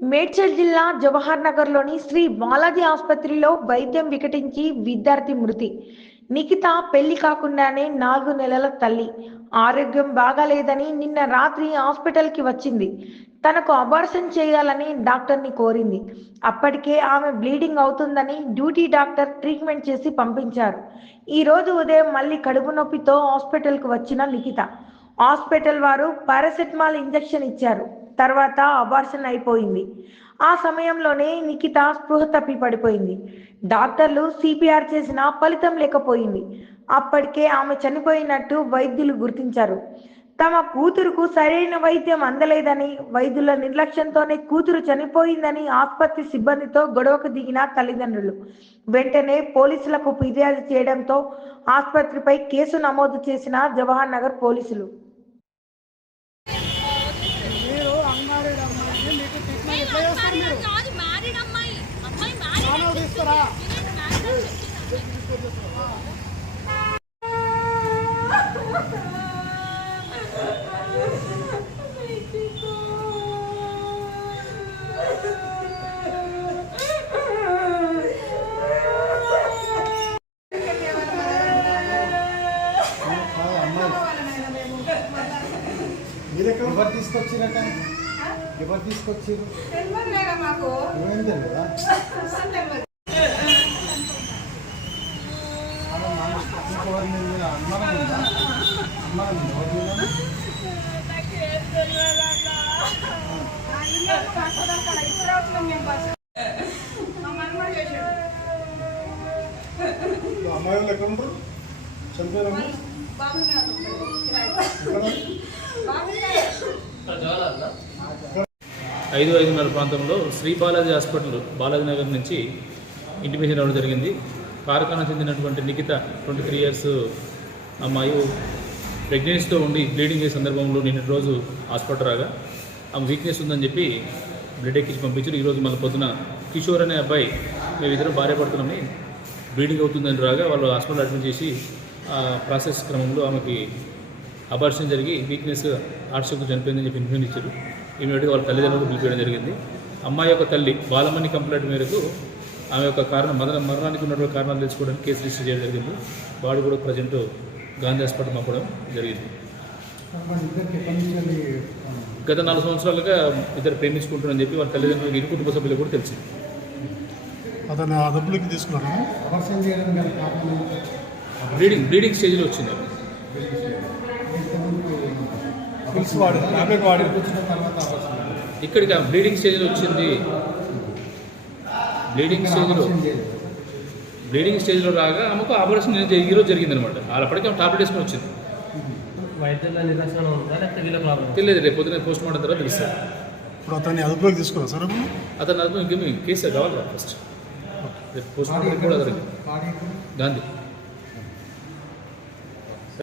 మేడ్చల్ జిల్లా జవహర్ నగర్లోని శ్రీ బాలాజీ ఆసుపత్రిలో వైద్యం వికటించి విద్యార్థి మృతి. నిఖిత పెళ్ళి కాకుండానే నాలుగు నెలల తల్లి. ఆరోగ్యం బాగాలేదని నిన్న రాత్రి హాస్పిటల్కి వచ్చింది. తనకు అబార్షన్ చేయాలని డాక్టర్ని కోరింది. అప్పటికే ఆమె బ్లీడింగ్ అవుతుందని డ్యూటీ డాక్టర్ ట్రీట్మెంట్ చేసి పంపించారు. ఈ రోజు ఉదయం మళ్ళీ కడుపు నొప్పితో హాస్పిటల్కి వచ్చిన లిఖిత హాస్పిటల్ వారు పారాసెటమాల్ ఇంజెక్షన్ ఇచ్చారు. తర్వాత అబార్షన్ అయిపోయింది. ఆ సమయంలోనే నిఖిత స్పృహ తప్పి పడిపోయింది. డాక్టర్లు సిపిఆర్ చేసినా ఫలితం లేకపోయింది. అప్పటికే ఆమె చనిపోయినట్టు వైద్యులు గుర్తించారు. తమ కూతురుకు సరైన వైద్యం అందలేదని వైద్యుల నిర్లక్ష్యంతోనే కూతురు చనిపోయిందని ఆసుపత్రి సిబ్బందితో గొడవకు దిగిన తల్లిదండ్రులు. వెంటనే పోలీసులకు ఫిర్యాదు చేయడంతో ఆసుపత్రిపై కేసు నమోదు చేసిన జవహర్ నగర్ పోలీసులు. ఎవరు తీసుకొచ్చిరట? ఎవరు తీసుకొచ్చిరు? ఏమైంది తెలియదా అమ్మాయి వాళ్ళు ఎక్కడ ఉంటారు చనిపోయారమ్మా ఐదు ఐదున్నర ప్రాంతంలో శ్రీ బాలాజీ హాస్పిటల్ బాలాజీ నగర్ నుంచి ఇంటిమేషన్ రావడం జరిగింది. కారకాన చెందినటువంటి నిఖిత ట్వంటీ త్రీ ఇయర్స్ అమ్మాయి. ప్రెగ్నెన్సీతో ఉండి బ్లీడింగ్ అయ్యే సందర్భంలో నిన్న రోజు హాస్పిటల్ రాగా ఆమె వీక్నెస్ ఉందని చెప్పి బ్లడ్ ఎక్కించి పంపించారు. ఈరోజు మళ్ళీ పొద్దున కిషోర్ అనే అబ్బాయి మేమిద్దరం భార్య పడుతున్నామని బ్లీడింగ్ అవుతుందని రాగా వాళ్ళు హాస్పిటల్ అడ్మిట్ చేసి ఆ ప్రాసెస్ క్రమంలో ఆమెకి అబార్షన్ జరిగి వీక్నెస్ హార్ట్షిప్ చనిపోయిందని చెప్పి ఇన్ఫర్మేషన్ ఇచ్చారు. ఇమీడియట్గా వాళ్ళ తల్లిదండ్రులకు పిలిపించడం జరిగింది. అమ్మాయి యొక్క తల్లి బాలమణి కంప్లైంట్ మేరకు ఆమె యొక్క కారణం మరణ మరణానికి ఉన్నటువంటి కారణాలు తెలుసుకోవడానికి కేసు రిజిస్టర్ చేయడం జరిగింది. బాడీ కూడా ప్రజెంట్ గాంధీ హాస్పిటల్ పంపడం జరిగింది. గత నాలుగు సంవత్సరాలుగా ఇద్దరు ప్రేమించుకుంటున్నారని చెప్పి వాళ్ళ తల్లిదండ్రులకు ఇరు కుటుంబ సభ్యులకు కూడా తెలిసింది. అతను అదుపులోకి తీసుకున్నాను ఏంటి? బ్లీడింగ్ బ్లీడింగ్ స్టేజ్లో వచ్చింది వాడు వాడి. ఇక్కడికి బ్లీడింగ్ స్టేజ్లో వచ్చింది. బ్లీడింగ్ స్టేజ్లో. బ్లీడింగ్ స్టేజ్లో రాగా ఆమెకు ఆపరేషన్ ఈరోజు జరిగిందనమాట అప్పటికే ఆమె టాబ్లెట్ వేసుకొని వచ్చింది. తెలియదు రేపు పొద్దున పోస్ట్ మార్టం తర్వాత తెలుస్తుంది ఇప్పుడు అతన్ని అదుపులోకి తీసుకున్నారు సార్ అతను అర్థం ఇంకేమి కేసు కావాలి ఫస్ట్ రేపు పోస్ట్ మార్టం కూడా గాంధీ.